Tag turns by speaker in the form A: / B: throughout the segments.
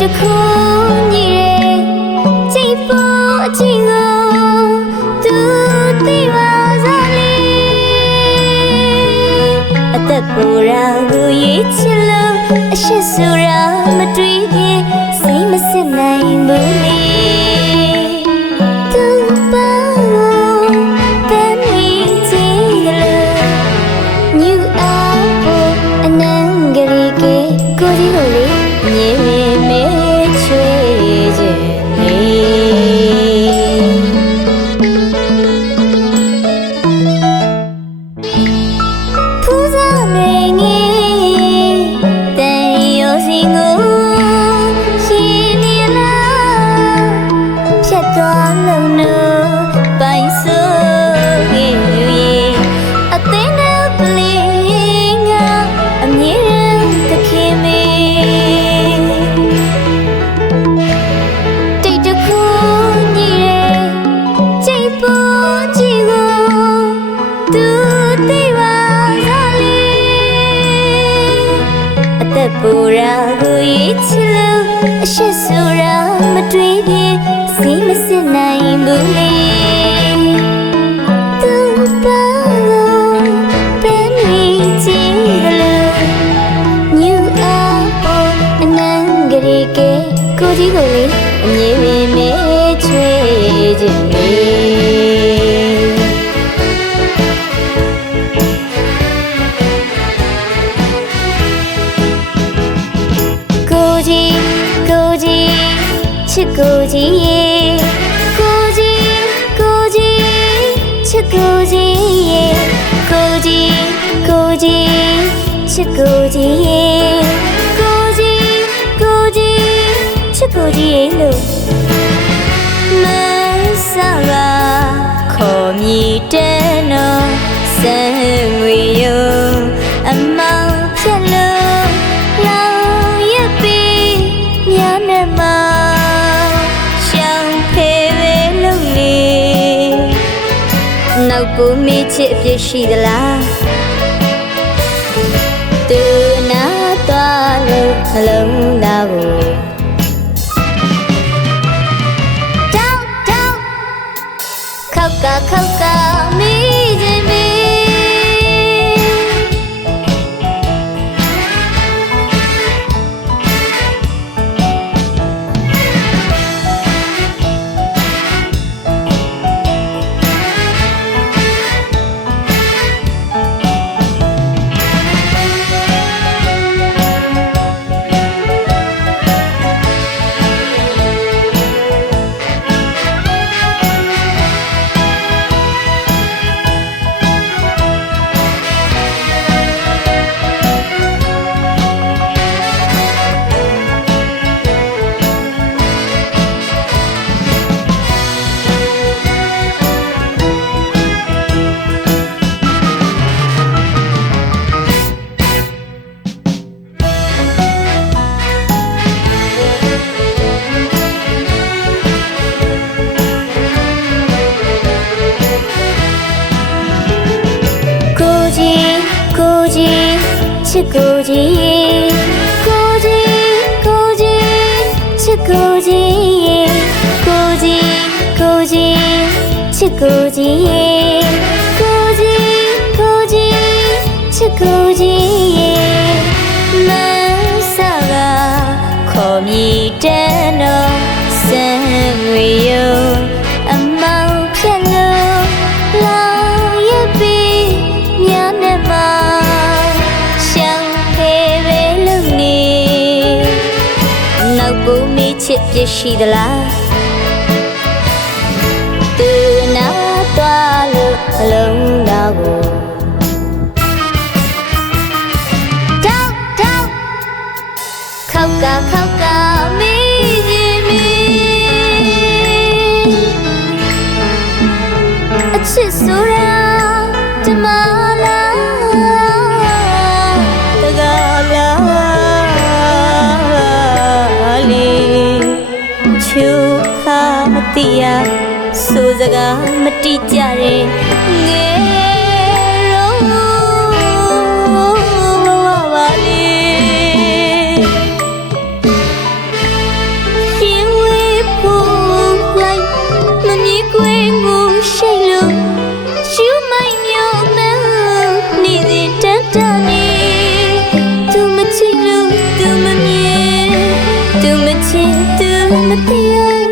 A: တစ်ခုညီရဲ့ကြိတ်ဖို့အချင်းကိုသူသိပါစားလေအသက်ပူရာကိုရေးချင်လို့အရှိဆူရာမတွေ့ အရှိဆူရာမတွေ့ခင်စိတ်မစစ်နိုင်ဘူးလေသူပါလို့ဘယ်နည်းကြည့်လို့ New apple အနံကလေးကကိုကြီးကိုလေအမြဲပင်မဲချွေခြင်း ကိုကြီးချစ်ကိုကြီးရေကိုကြီးကိုကြီးချစ်ကိုကြီးရေလို့မဆရာခေါ်မြည်တဲ့နော်စံငွေယုံအမောင်ဖြစ်လို့လောင်ရပြီးညနေမှာရှောင်းဖေးပဲလုံလေနောက်ကိုမေးချစ်အပြစ်ရှိသလား ခော ချစ်ကိုကြီးကိုကြီးကို ပြစ်ရှိသလားသူနာသွားလို့အလုံးသားကိုတောက်တောက်ခောက်ကခောက်ကမိခြင်းမီအချစ်ဆိုရာ တရားဆိုစကားမတိကြတဲ့ငယ်ရောဘဝပါလေရှင်ဝေးဖို့လိုက်မမြင်ခွင့်ကိုရှိလို့ရှူမိုင်မျိုးမနေစဉ်တန်တန်နေသူမချစ်လို့သူမမြင်သူမချစ်သူမတရား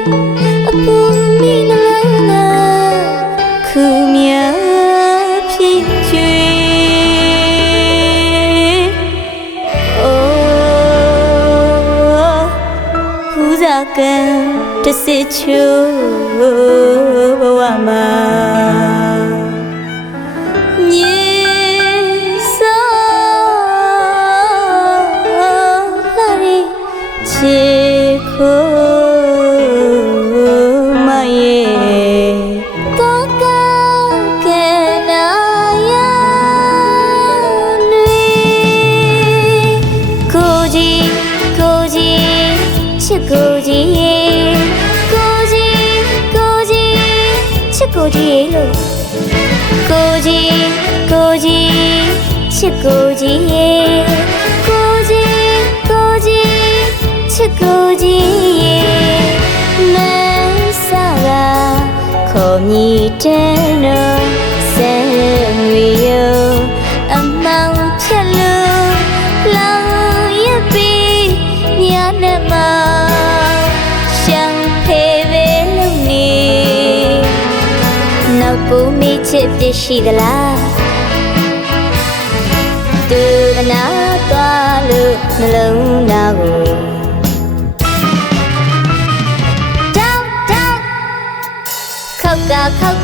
A: welcome to Sichuan. ကိုကြီးလို့ကိုကြီးကိုကြီးချစ်ကိုကြီးရေကိုကြီးကိုကြီးချစ်ကိုကြီးရေမဆရာခေါ်မြည်တဲ့တော့ ချစ်ပြစ်ရှိသလားသူအနာသွားလို့နှလုံးသားကိုတောက်တောက်ခောက်ကခောက်က